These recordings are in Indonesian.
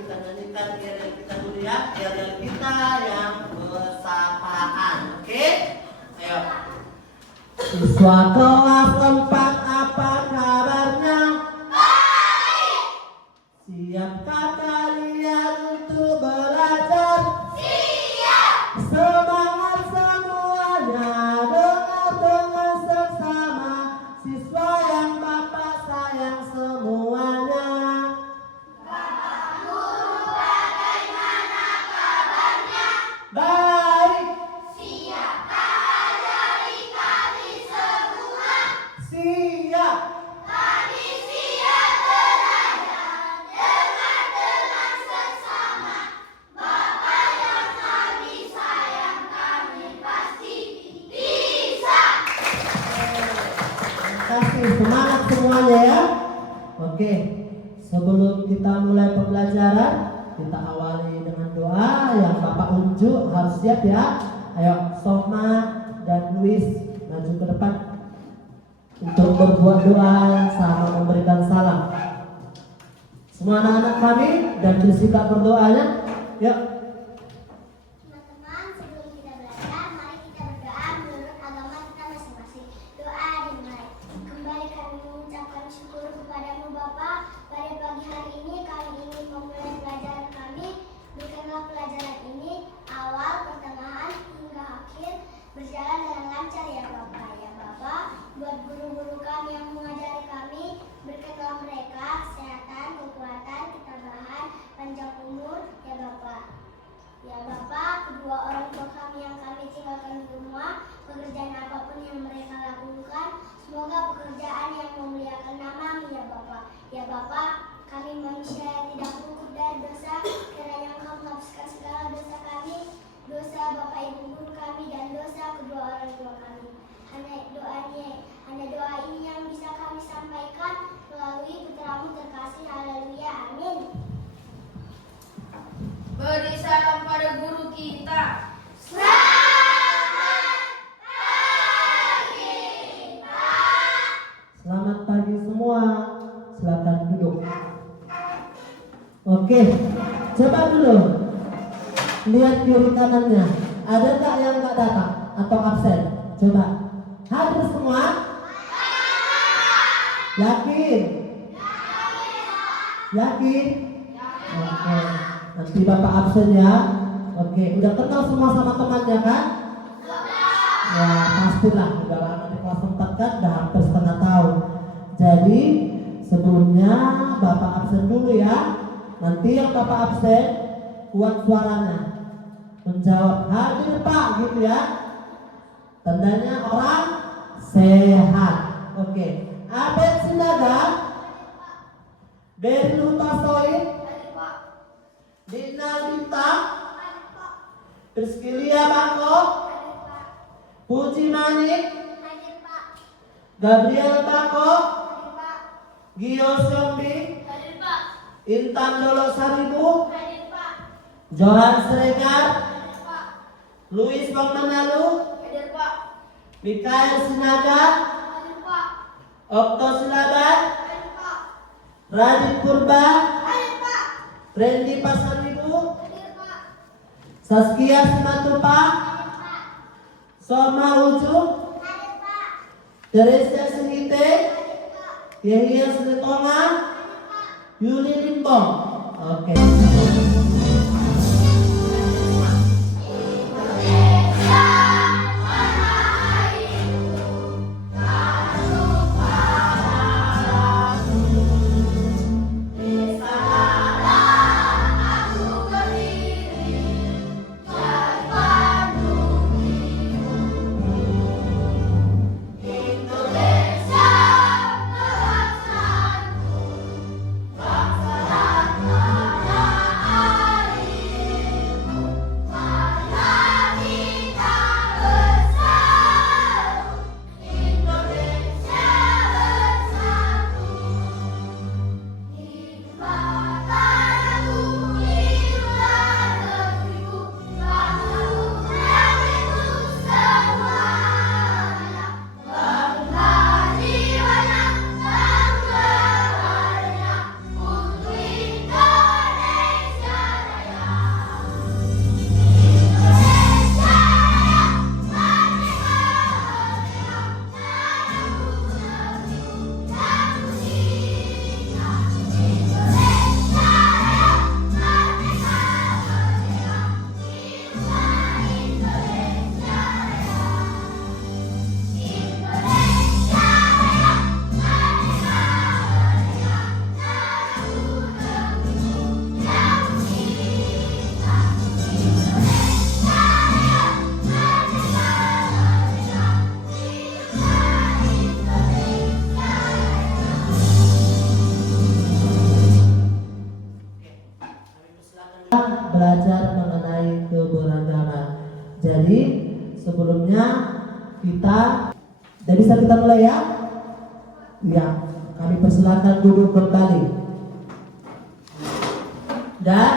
kita nyanyikan yel kita dulu ya, yel kita yang bersapaan. Oke? Ayo. Siswa kelas 4 apa kabarnya? Baik. Siapkah kalian untuk belajar? Siap. Semangat semuanya, dengar seksama, siswa yang Bapak sayang semuanya. Bapak Guru bagaimana kabarnya? Baik. Siapkah ajari kami semua? Siap. Kami siap belajar, dengar seksama. Bapak yang kami sayang, kami pasti bisa. Terima kasih, semangat semuanya ya. Oke, sebelum kita mulai pembelajaran, kita awali dengan doa yang Bapak unjuk, harus siap ya. Ayo, Soma dan Luis maju ke depan untuk berbuat doa sama memberikan salam. Semua anak-anak kami dan Jessica berdoanya. Yuk. Teman-teman, sebelum kita belajar, mari kita berdoa menurut agama kita masing-masing. Doa dimulai. Kembali kami mengucapkan syukur kepadamu Bapa. Pada pagi hari ini kami ingin memulai pelajaran kami. Berikanlah pelajaran ini awal, pertengahan hingga akhir berjalan dengan lancar ya Bapa. Ya Bapa, buat guru-guru kami yang mengajari kami, berkatlah mereka kesehatan, kekuatan, ketabahan, panjang umur ya Bapa. Ya Bapak, kedua orang tua kami yang kami tinggalkan di rumah, pekerjaan apapun yang mereka lakukan, semoga pekerjaan yang memuliakan nama-Mu ya Bapak. Ya Bapak, kami manusia yang tidak cukup dari dosa, kiranya Engkau menghapuskan segala dosa kami, dosa Bapak Ibu guru kami dan dosa kedua orang tua kami. Hanya doa ini yang bisa kami sampaikan melalui putra-Mu terkasih. Haleluya, amin. Beri salam pada guru kita. Selamat pagi, Pak. Selamat pagi semua. Silakan duduk. Oke, coba dulu lihat kiri kanannya. Ada tak yang nggak datang atau absen? Coba. Hadir semua? Yakin? Yakin? Oke. Nanti Bapak absen ya. Oke, udah kenal semua sama temannya kan? Ya pastilah, udah lama di kelas 4 kan, udah hampir setengah tahun. Jadi sebelumnya Bapak absen dulu ya. Nanti yang Bapak absen, kuat suaranya, menjawab hadir Pak gitu ya. Tandanya orang sehat. Oke, Abed Sinaga, Beri Lutasoid, Dina Bintang, Priscilia Bangko, Puji Manik, Gabriel Bako, Gio Syombi, Intan Lolo Saribu, Johan Sregar, Luis Bangmanalu, Mikael Sinaga, Okto Silaban, Radit Purba, Randy Pasaribu, Saskia Simatuppa, Soma Ujung, Teresia Sengite, Yahya Sritonga, Yuli Limbong. Oke. Indonesia, bangsa dan negara. sebelumnya bisa kita mulai ya? Ya, kami persilakan duduk kembali. Dan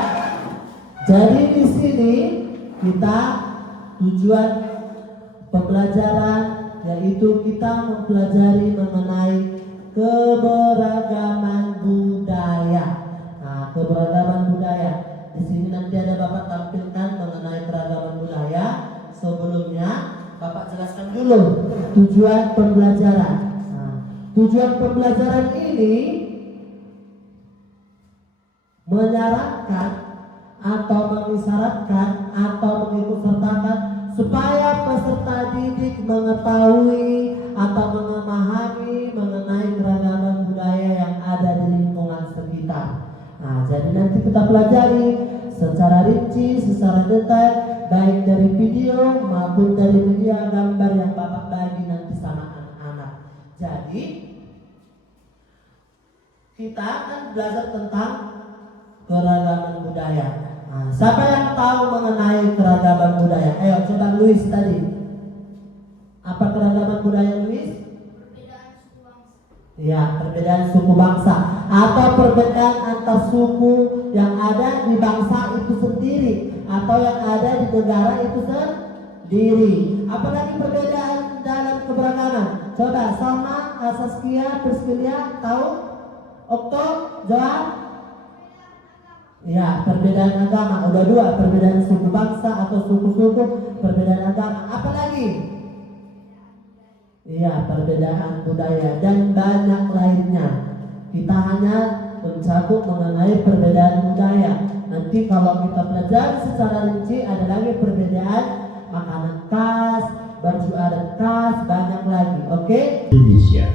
jadi di sini kita tujuan pembelajaran yaitu kita mempelajari mengenai keberagaman budaya. Nah, keberagaman budaya. Di sini nanti ada Bapak tampilkan mengenai keragaman budaya. Sebelumnya Bapak jelaskan dulu tujuan pembelajaran. Nah, tujuan pembelajaran ini menyarankan atau mengisyaratkan atau mengikutsertakan supaya peserta didik mengetahui atau memahami mengenai keragaman budaya yang ada di lingkungan sekitar. Nah, jadi nanti kita pelajari secara rinci, secara detail, baik dari video maupun dari media gambar yang Bapak bagi nanti sama anak-anak. Jadi kita akan belajar tentang keragaman budaya. Nah, siapa yang tahu mengenai keragaman budaya? Ayo coba Luis tadi. Apa keragaman budaya Luis? Perbedaan suku bangsa. Ya, perbedaan suku bangsa atau perbedaan antar suku yang ada di bangsa itu sendiri atau yang ada di negara itu sendiri. Apalagi perbedaan dalam keberagaman? Coba Salma, Saskia, Priscilia tahu? Okto, jawab. Ya, perbedaan agama. Udah dua, perbedaan suku bangsa atau suku-suku, perbedaan agama. Apalagi? Iya, perbedaan budaya dan banyak lainnya. Kita hanya mencakup mengenai perbedaan budaya. Nanti kalau kita pelajari secara rinci ada lagi perbedaan makanan khas, baju adat khas, banyak lagi. Oke? Indonesia,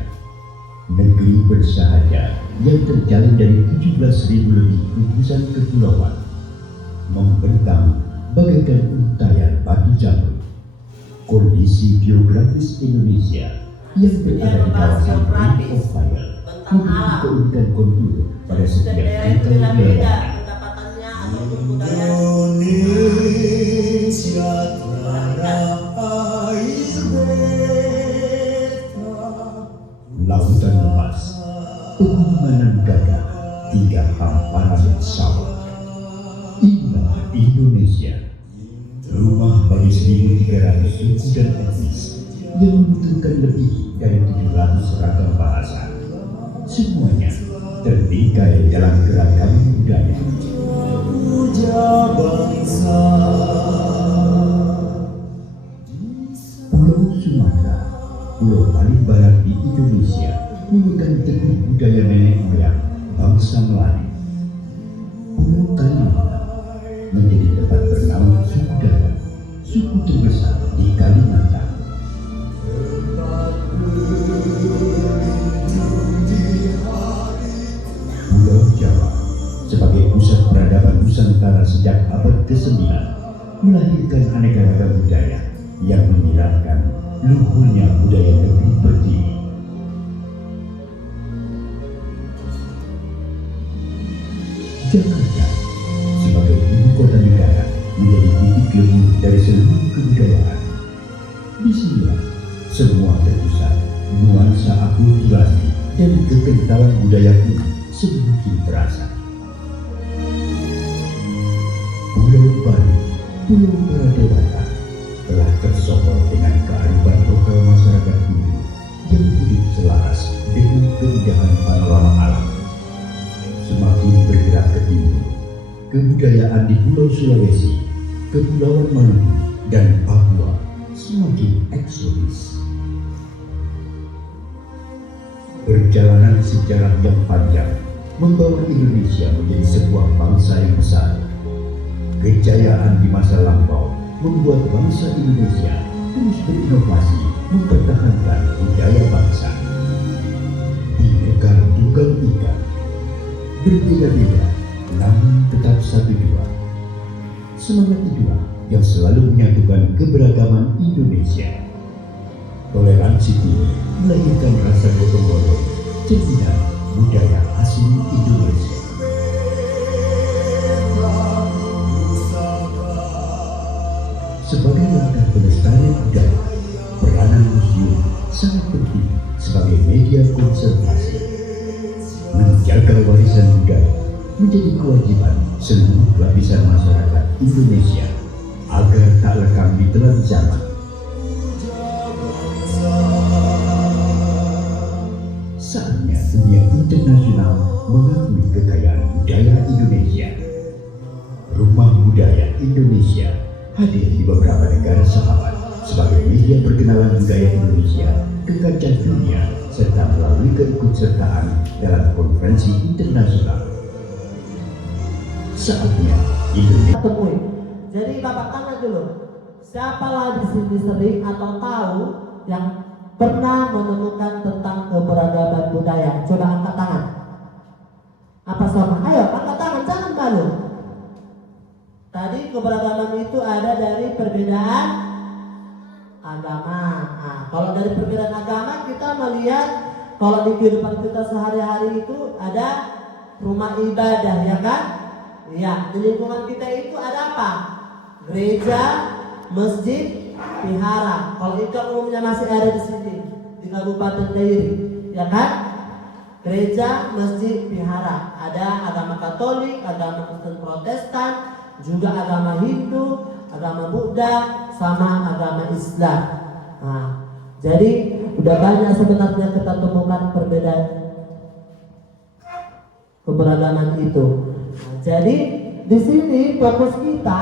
negeri bersahaja yang terjalin dari 17.000 lebih gugusan kepulauan, membentang bagaikan untayan batu jamur. Kondisi geografis Indonesia yang berada di kawasan Ring of Fire memiliki keunikan kontur pada setiap angka wilayah. Indonesia tanah air beta, Lautan lepas, pegunungan gagah, tiga hamparan sawah. Inilah Indonesia, rumah bagi 1.300 suku dan etnis yang menuturkan lebih dari 700 ragam bahasa. Semuanya terbingkai dalam keragaman budaya. puja bangsa. Pulau Sumatera, pulau paling barat di Indonesia, memegang teguh budaya nenek moyang bangsa Melayu. Pulau Kalimantan menjadi tempat bernaung suku Dayak, suku terbesar di Kalimantan. Pulau Jawa sebagai pusat peradaban Nusantara sejak abad ke-9 melahirkan aneka ragam budaya yang menyiratkan luhurnya budaya negeri pertiwi. Jakarta sebagai ibu kota negara menjadi titik lemu dari seluruh kebudayaan. Disinilah semua terpusat, nuansa akulturasi dan kekentalan budaya pun semakin terasa. Pulau Bali, Pulau Baradewata telah tersokol dengan kearifan lokal masyarakat Hindu yang hidup selaras dengan keindahan panorama alam. Semakin bergerak ke timur, kebudayaan di Pulau Sulawesi, Kepulauan Maluku, dan Papua semakin eksotis. Perjalanan sejarah yang panjang membawa Indonesia menjadi sebuah bangsa yang besar. Kejayaan di masa lampau membuat bangsa Indonesia terus berinovasi mempertahankan budaya bangsa. Bhinneka Tunggal Ika, berbeda-beda namun tetap satu jua. Semangat itulah yang selalu menyatukan keberagaman Indonesia. Toleransi tinggi melahirkan rasa gotong royong, cerminan budaya asli Indonesia. Sebagai langkah pelestarian budaya, sangat penting sebagai media konservasi. Menjaga warisan budaya menjadi kewajiban seluruh lapisan masyarakat Indonesia agar tak lekang di telan zaman. Saatnya dunia internasional mengakui kekayaan budaya Indonesia. Rumah Budaya Indonesia hadir di beberapa negara sahabat sebagai media perkenalan budaya Indonesia ke kancah dunia serta melalui keikutsertaan dalam konferensi internasional. Saatnya Indonesia temui. Jadi Bapak tanya dulu, siapalah di sini sering atau tahu yang pernah menemukan tentang keberagaman budaya? Coba angkat tangan. Apa sama? Ayo angkat tangan, jangan malu. Tadi keberagaman itu ada dari perbedaan agama. Nah, kalau dari perbedaan agama kita melihat kalau di kehidupan kita sehari-hari itu ada rumah ibadah, ya kan? Iya, di lingkungan kita itu ada apa? Gereja, masjid, vihara. Kalau itu umumnya masih ada di sini di Kabupaten Dairi, ya kan? Gereja, masjid, vihara. Ada agama Katolik, agama Kristen Protestan, juga agama Hindu, agama Buddha, sama agama Islam. Nah, jadi udah banyak sebenarnya kita temukan perbedaan keberagaman itu. Nah, jadi di sini fokus kita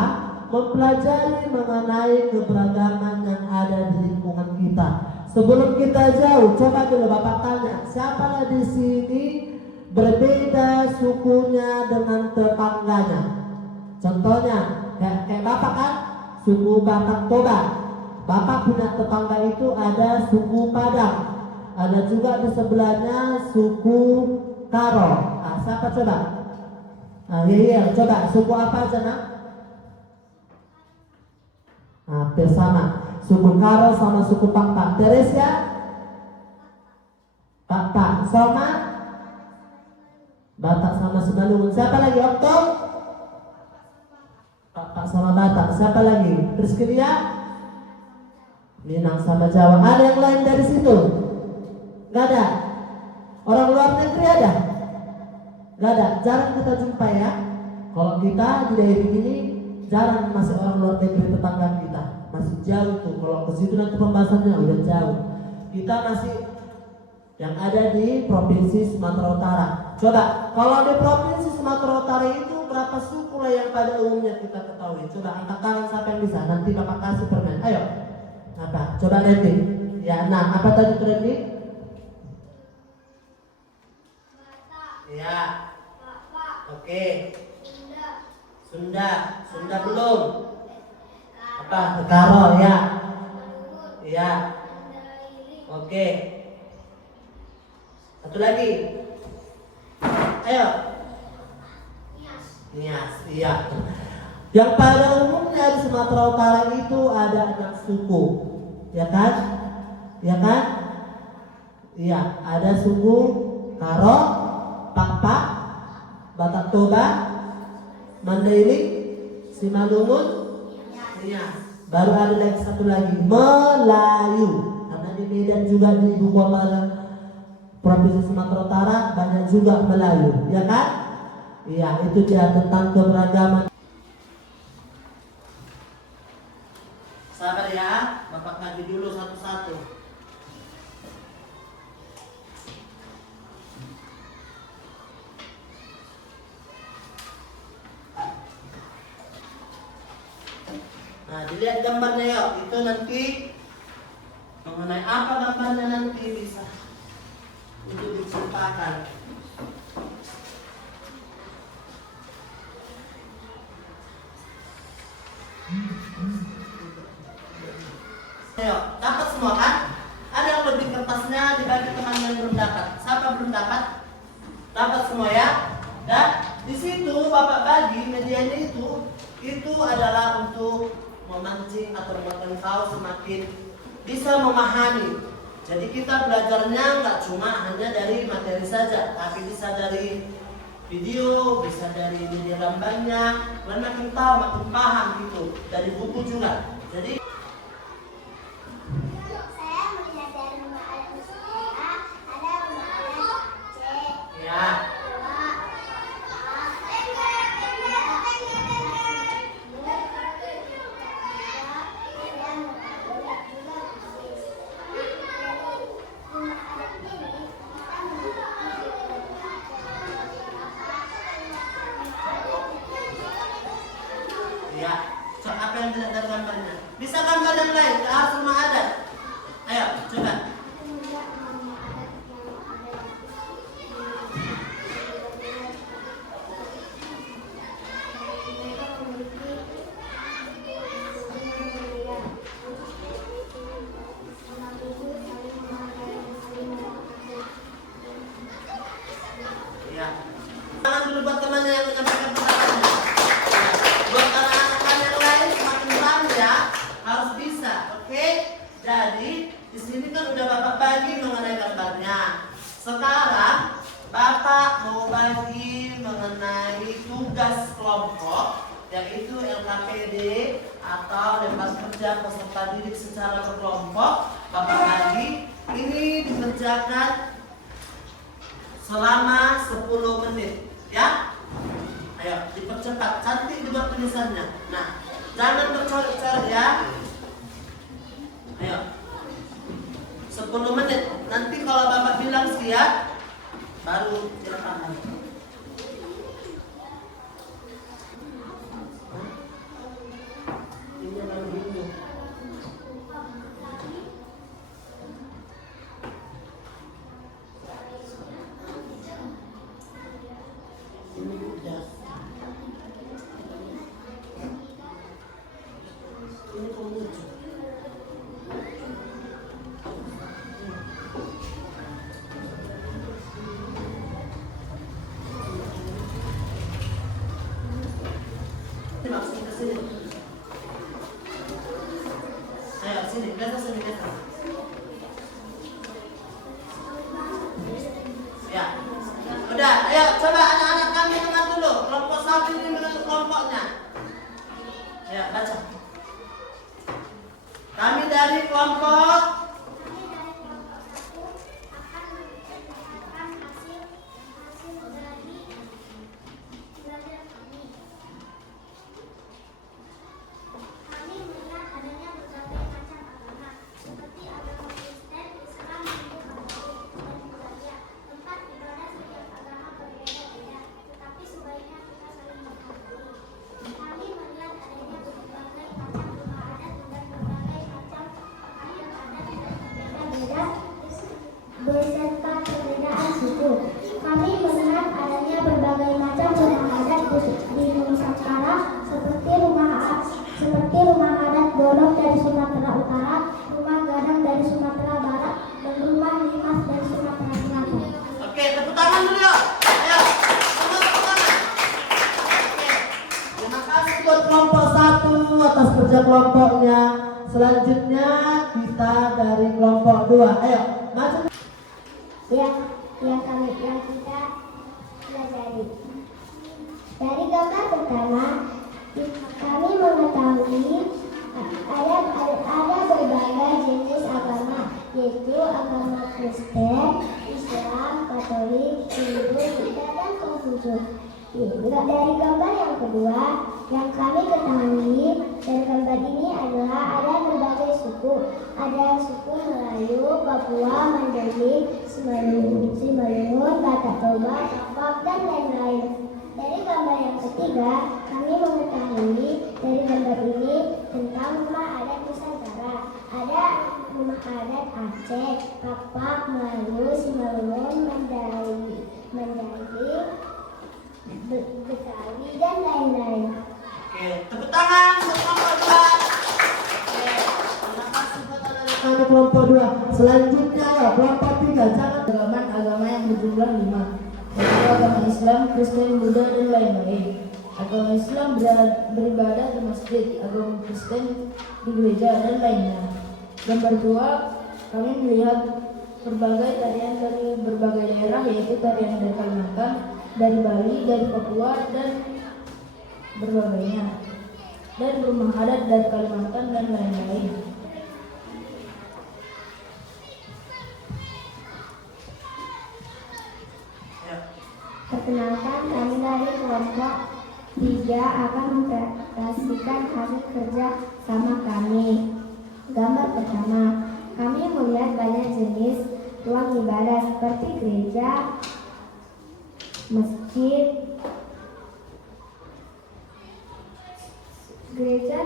mempelajari mengenai keberagaman yang ada di lingkungan kita. Sebelum kita jauh, coba dulu Bapak tanya, siapa di sini berbeda sukunya dengan tetangganya? Contohnya, kayak Bapak kan, suku Batak Toba. Bapak punya tetangga itu ada suku Padang, ada juga di sebelahnya suku Karo. Ah, siapa coba? Ah, iya, coba suku apa aja nak? Hampir sama. Suku Karo sama suku Pakpak. Teresia? Pakpak. Sama? Batak sama Simalungun. Siapa lagi? Okto? Pakpak sama Batak. Siapa lagi? Priscilia? Minang sama Jawa. Ada yang lain dari situ? Gak ada? Orang luar negeri ada? Gak ada? Jarang kita jumpa ya. Kalau kita di daerah ini jarang masih orang luar negeri tetangga kita. Masih jauh tuh. Kalau ke situ nanti pembahasannya udah jauh. Kita masih yang ada di Provinsi Sumatera Utara. Coba, kalau di Provinsi Sumatera Utara itu berapa suku lah yang pada umumnya kita ketahui? Coba angkat tangan siapa yang bisa. Nanti Bapak kasih permen. Ayo. Apa? Coba Randy. Ya, nah apa tadi Randy? Ya. Oke. Sunda belum. Apa? Karo ya. Iya. Oke. Satu lagi. Ayo. Nias. Iya. Yang pada umumnya di Sumatera Utara itu ada 6 suku, ya kan? Ya kan? Iya, ada suku Karo, Pakpak, Batak Toba, Mandailing, Simalungun, Nias. Baru ada lagi satu lagi, Melayu. Karena di Medan juga di ibu kota Provinsi Sumatera Utara banyak juga Melayu, ya kan? Iya, itu dia tentang keberagaman. Sabar ya, Bapak kaji dulu satu-satu. Nah, dilihat gambarnya yuk. Itu nanti mengenai apa gambarnya nanti bisa untuk diceritakan. Ayo, dapat semua kan? Ada yang lebih kertasnya dibagi teman yang belum dapat. Siapa belum dapat? Dapat semua ya. Dan di situ Bapak bagi medianya itu adalah untuk memancing atau membuat engkau semakin bisa memahami. Jadi kita belajarnya nggak cuma hanya dari materi saja, tapi bisa dari video, bisa dari media gambarnya, dan makin tahu, makin paham gitu. Dari buku juga. Jadi Saya melihat dari rumah Sekarang Bapak mau bagi mengenai tugas kelompok, yaitu LKPD atau lepas kerja peserta didik secara berkelompok. Bapak bagi ini dikerjakan selama 10 menit, ya. Ayo dipercepat, cantik dibuat tulisannya. Nah, jangan bercoret-coret ya. Ayo 10 menit. Nanti kalau Bapak bilang siap, baru silakan. Ini baru dulu. Ini udah. Ini penguji. Ini maksudnya ke sini. Ayo sini, lihat sini, lihat. Ya. Udah, ayo coba anak-anak kami dengar dulu. Kelompok 1 ini menurut kelompoknya. Ayo baca. Kami dari kelompok akan menceritakan hasil dari belajar kami. Kami melihat adanya berbagai macam agama, seperti agama Kristen, Islam, Hindu, Katolik, dan Buddha. Tempat ibadah setiap agama berbeda-beda, tetapi sebaiknya kita saling menghargai. Kami melihat adanya berbagai macam rumah adat dan berbagai macam pakaian adat yang berbeda-beda beserta perbedaan suku. Kami melihat adanya berbagai macam rumah adat di Nusantara seperti rumah adat Bolong dari Sumatera Utara, rumah Gadang dari Sumatera Barat, dan rumah Limas dari Sumatera Selatan. Oke, tepuk tangan dulu yuk. Ayo, semua tepuk tangan. Oke, terima kasih buat kelompok 1 atas kerja kelompoknya. Selanjutnya kita dari kelompok 2. Ayo, maju. Yang kita pelajari. Dari gambar pertama, kami mengetahui ada berbagai jenis agama, yaitu agama Kristen, Islam, Katolik, Hindu, Buddha, dan Konghucu. Dari gambar yang kedua, yang kami ketahui dari gambar ini adalah ada berbagai suku. Ada suku Melayu, Papua, Mandailing, Simalungun, Batak Toba, Sasak, dan lain-lain. Dari gambar yang ketiga, kami mengetahui dari gambar ini tentang rumah adat Nusantara. Ada rumah adat Aceh, Kapak, Melayu, Simalungun, Mandailing, Betawi, dan lain-lain. Oke, tepuk tangan untuk kelompok 2. Oke, terima kasih buat anak-anak kelompok 2. Selanjutnya ya, kelompok 3. Jangan Agama yang berjumlah 5, yaitu agama Islam, Kristen, Buddha, dan lain-lain. Agama Islam beribadah di masjid, agama Kristen di gereja, dan lainnya. Gambar 2, kami melihat berbagai tarian dari berbagai daerah, yaitu tarian dari Kalimantan, dari Bali, dari Papua, dan berbagainya, dan rumah adat dari Kalimantan, dan lain-lain. Perkenalkan, kami dari kelompok 3 akan mempresentasikan hasil kerja sama kami. Gambar pertama, kami melihat banyak jenis ruang ibadah seperti gereja, masjid,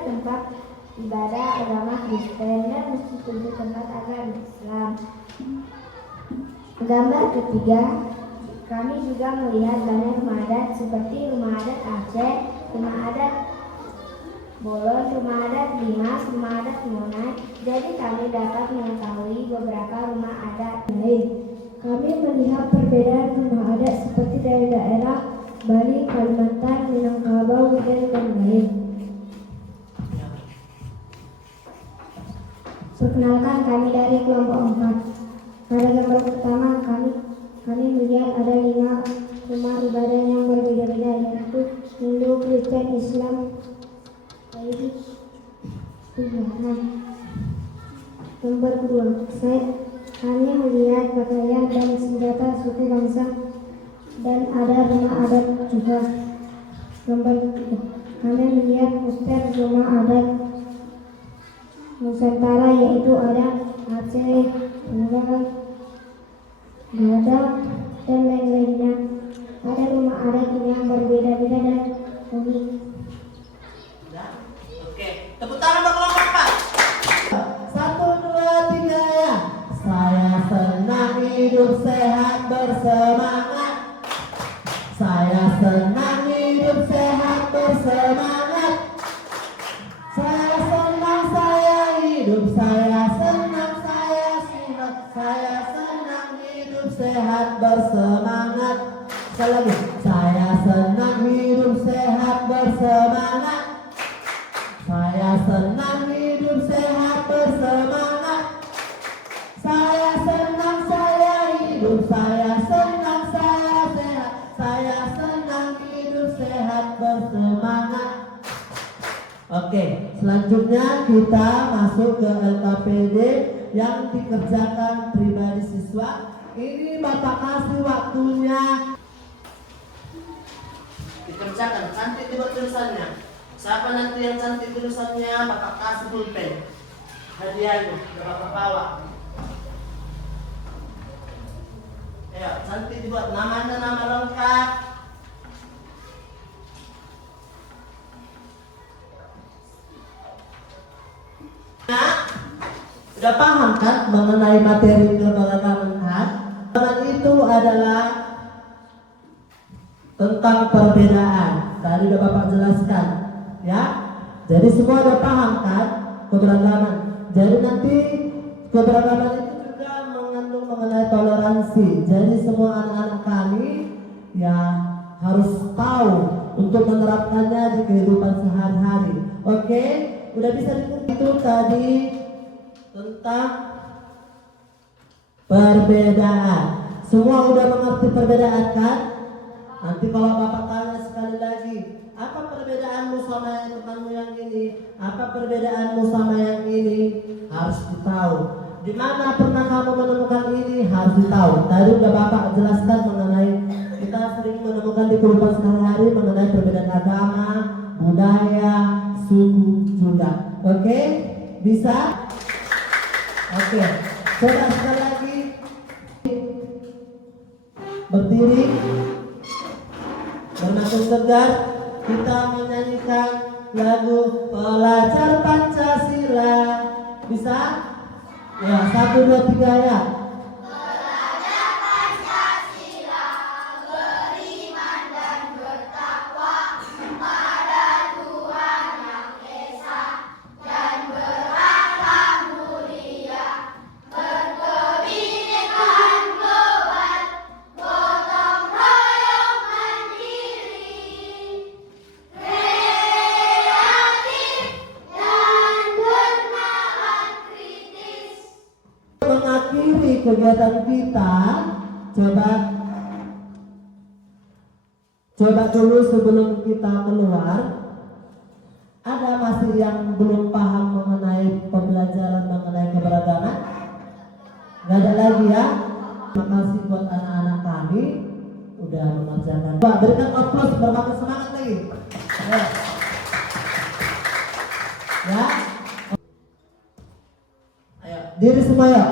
tempat ibadah agama Kristen, dan masjid untuk tempat agama Islam. Gambar ketiga, kami juga melihat banyak rumah adat seperti rumah adat Aceh, rumah adat Bolon, rumah adat Limas, rumah adat Monai. Jadi kami dapat mengetahui beberapa rumah adat lain. Kami melihat perbedaan rumah adat seperti dari daerah Bali, Kalimantan, Minangkabau, dan lain-lain. Perkenalkan, kami dari kelompok 4. Pada gambar pertama kami melihat ada 5 rumah ibadah yang berbeda-beda, yaitu Hindu, Kristen, Islam, Nomor 2, kami melihat pakaian dan senjata suku bangsa dan ada rumah adat juga. Nomor 3, kami melihat poster rumah adat Nusantara, yaitu ada Aceh, Tenggara, Badak, dan lain-lainnya. Ada rumah adat yang berbeda-beda dan unik. Oke, tepuk tangan untuk kelompok 4. 1, 2, 3 ya. Saya senang hidup sehat bersemangat. Saya senang hidup sehat bersemangat. Saya senang saya hidup, saya senang saya sehat. Saya senang hidup sehat bersemangat. Sekali lagi. Saya senang hidup sehat bersemangat. Saya senang hidup sehat bersemangat. Saya senang saya hidup, saya senang saya sehat. Saya senang hidup sehat bersemangat. Oke, selanjutnya kita masuk ke LKPD yang dikerjakan pribadi siswa. Ini Bapak kasih waktunya. Dikerjakan, cantik dibuat tulisannya. Siapa nanti yang cantik tulisannya, Bapak kasih pulpen. Hadiahnya, Bapak bawa. Ayo, cantik dibuat namanya, nama lengkap. Nah, sudah paham kan mengenai materi keberagaman kan? Itu adalah tentang perbedaan. Tadi sudah Bapak jelaskan. Ya, jadi semua udah paham kan keberagaman. Jadi nanti keberagaman itu juga mengandung mengenai toleransi. Jadi semua anak-anak kami ya harus tahu untuk menerapkannya di kehidupan sehari-hari. Oke, udah bisa dikumpul. Itu tadi tentang perbedaan. Semua udah mengerti perbedaan kan? Nanti kalau Bapak tanya sekali lagi, apa perbedaanmu sama yang temanmu yang ini? Apa perbedaanmu sama yang ini? Harus ditahu. Di mana pernah kamu menemukan ini? Harus ditahu. Tadi udah Bapak jelaskan mengenai kita sering menemukan di kehidupan sehari-hari mengenai perbedaan agama, budaya, suku juga. Oke? Bisa? Oke. Coba sekali lagi. Berdiri. Bernafas tegar, kita menyanyikan lagu Pelajar Pancasila. Bisa? Ya, 1, 2, 3 ya. Pelajar Pancasila, beriman dan bertakwa pada Tuhan Yang Esa dan berakhlak mulia, berkebinekaan global, gotong royong mandiri, kreatif dan bernalar kritis. Mengakhiri kegiatan kita, coba dulu sebelum kita keluar. Ada masih yang belum paham mengenai pembelajaran mengenai keberagaman? Gak ada lagi ya? Terima kasih buat anak-anak kami udah mengerjakan. Pak, berikan aplaus bermakin semangat lagi. Ayo. Ya. Ayo, diri semua ya.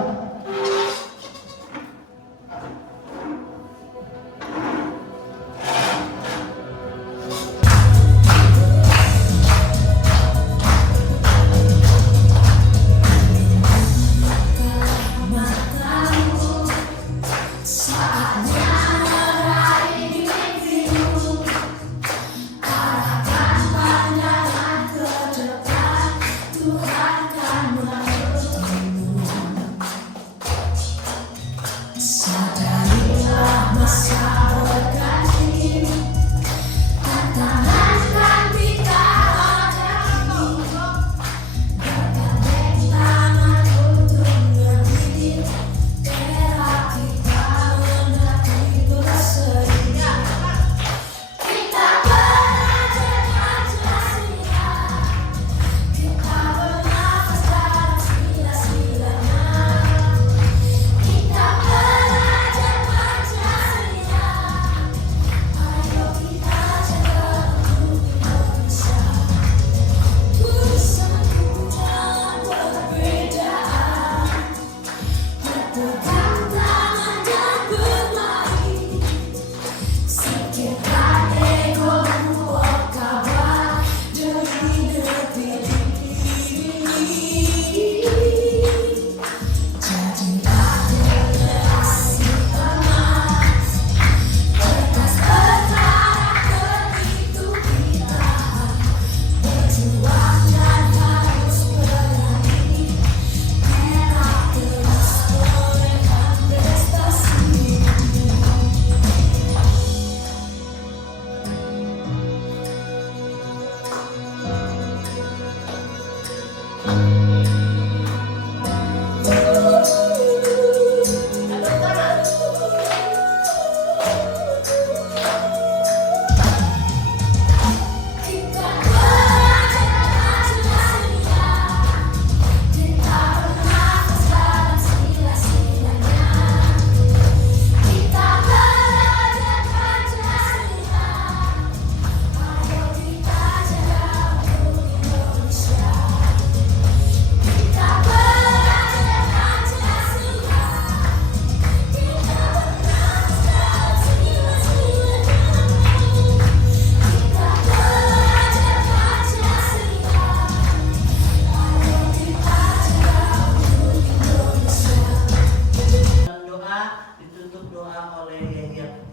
ditutup doa oleh Yahya.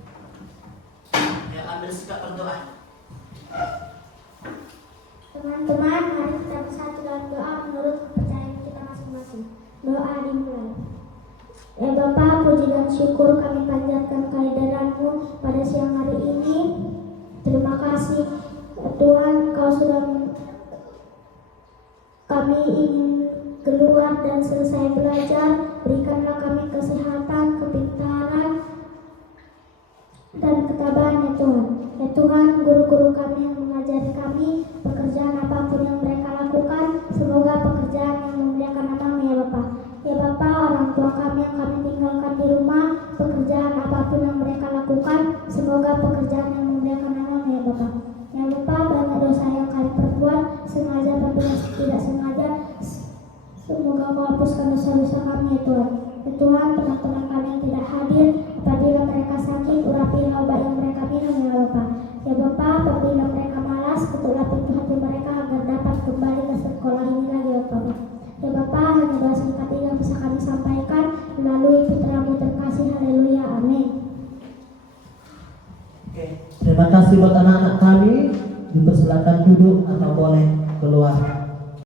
Ya, ambil sikap berdoa. Teman-teman, mari kita bersatu dalam doa menurut kepercayaan kita masing-masing. Doa dimulai. Ya Bapa, puji dan syukur kami panjatkan kehadiran-Mu pada siang hari ini. Terima kasih ya Tuhan, Kau sudah kami ingin keluar dan selesai belajar. Berikanlah kami kesehatan, kepintaran, dan ketabahan ya Tuhan. Ya Tuhan, guru-guru kami yang mengajari kami pekerjaan apapun yang mereka lakukan, semoga pekerjaan yang memuliakan nama-Mu ya Bapa. Ya Bapa, orang tua kami yang kami tinggalkan di rumah, pekerjaan apapun yang mereka lakukan, semoga pekerjaan yang memuliakan nama-Mu ya Bapa. Ya Bapa, banyak dosa yang kami perbuat, sengaja apabila tidak sengaja, semoga Kau hapuskan dosa-dosa kami ya Tuhan. Ya Tuhan, teman-teman kami yang tidak hadir, apabila mereka sakit, urapilah obat yang mereka minum ya Bapa. Ya Bapa, apabila mereka malas, ketuklah pintu hati mereka agar dapat kembali ke sekolah ini lagi ya Bapa. Ya Bapa, hanya doa singkat ini yang bisa kami sampaikan melalui putra-Mu terkasih. Haleluya, amin. Oke, terima kasih buat anak-anak kami. Dipersilakan duduk atau boleh keluar.